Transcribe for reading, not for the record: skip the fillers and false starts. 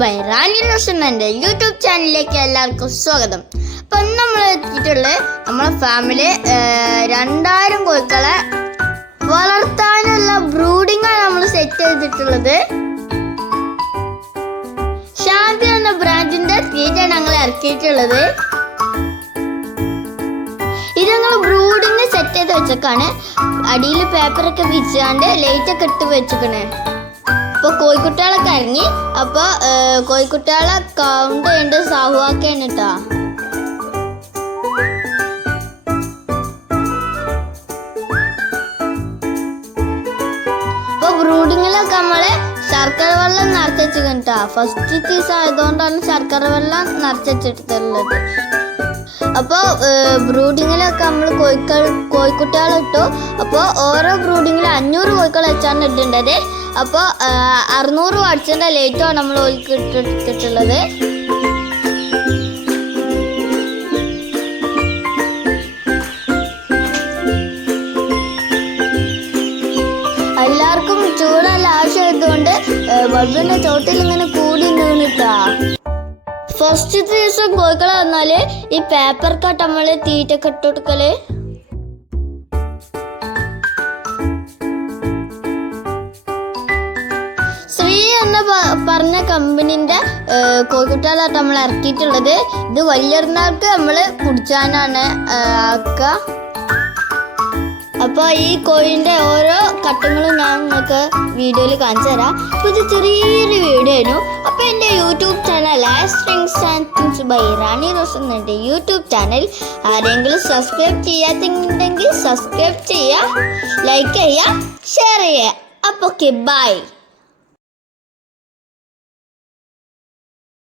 By Rani Roshan എൻ്റെ YouTube ചാനലിലേക്ക് എല്ലാവർക്കും സ്വാഗതം. അപ്പം നമ്മൾ എത്തിയിട്ടുള്ളത് നമ്മളെ ഫാമിലി 2000 കോഴിക്കളെ വളർത്താനുള്ള ബ്രൂഡിങ്ങാണ് നമ്മൾ സെറ്റ് ചെയ്തിട്ടുള്ളത്. ശാന്തി എന്ന ബ്രാൻഡിന്റെ തീറ്റയാണ് ഞങ്ങൾ ഇറക്കിയിട്ടുള്ളത്. ഇത് ഞങ്ങൾ ബ്രൂഡിങ് സെറ്റ് ചെയ്ത് വെച്ചേക്കാണ്. അടിയിൽ പേപ്പറൊക്കെ വിരിച്ചാണ്ട് ലൈറ്റൊക്കെ ഇട്ട് വെച്ചേക്കണേ. അപ്പോൾ കോഴിക്കുട്ടികളൊക്കെ ഇറങ്ങി. അപ്പോൾ കോഴിക്കുട്ടികളെ കൗണ്ട് ഉണ്ട് സാഹുവാക്കാണ് കേട്ടോ. അപ്പോൾ ബ്രൂഡിങ്ങിലൊക്കെ നമ്മള് ശർക്കര വെള്ളം നിറച്ച് വെച്ചിരിക്കണം കേട്ടോ. ഫസ്റ്റ് ദിവസം ആയതുകൊണ്ടാണ് ശർക്കര വെള്ളം നിറച്ച് വെച്ചിട്ടുള്ളത്. അപ്പോൾ ബ്രൂഡിങ്ങിലൊക്കെ നമ്മൾ കോഴിക്കുട്ടികളിട്ടു. അപ്പോൾ ഓരോ ബ്രൂഡിങ്ങിലും 500 കോഴിക്കൾ വെച്ചാണ് ഇട്ടിട്ടുള്ളത്. അപ്പോൾ 600 വാട്സിൻ്റെ ലൈറ്റാണ് നമ്മൾ ഇട്ടിട്ടുള്ളത്. എല്ലാവർക്കും ചൂടല്ല ആവശ്യമായതുകൊണ്ട് ബൾബിൻ്റെ ചോട്ടിൽ ഇങ്ങനെ കൂടി നിന്നിട്ടാ. ഫസ്റ്റ് ദിവസം കോഴിക്കളെ വന്നാൽ ഈ പേപ്പർ കട്ട് നമ്മൾ തീറ്റൊക്കെ ഇട്ട് കൊടുക്കല്. ശ്രീ എന്ന് പറഞ്ഞ കമ്പനീൻ്റെ കോഴിക്കുട്ടികളാണ് നമ്മൾ ഇറക്കിയിട്ടുള്ളത്. ഇത് വലിയൊരുന്നാൾക്ക് നമ്മൾ കുടിച്ചാനാണ് ആക്കുക. അപ്പോൾ ഈ കോഴിൻ്റെ ഓരോ കട്ടങ്ങളും ഞാൻ നിങ്ങൾക്ക് വീഡിയോയിൽ കാണിച്ചു തരാം. അപ്പോൾ ഇത് ചെറിയൊരു വീഡിയോ ആയിരുന്നു. അപ്പോൾ എൻ്റെ YouTube channel strings and things by Rani Roshan എൻ്റെ യൂട്യൂബ് ചാനൽ ആരെങ്കിലും സബ്സ്ക്രൈബ് ചെയ്യാത്തുണ്ടെങ്കിൽ സബ്സ്ക്രൈബ് ചെയ്യുക, ലൈക്ക് ചെയ്യുക, ഷെയർ ചെയ്യുക. അപ്പോൾ ഓക്കെ, ബൈ.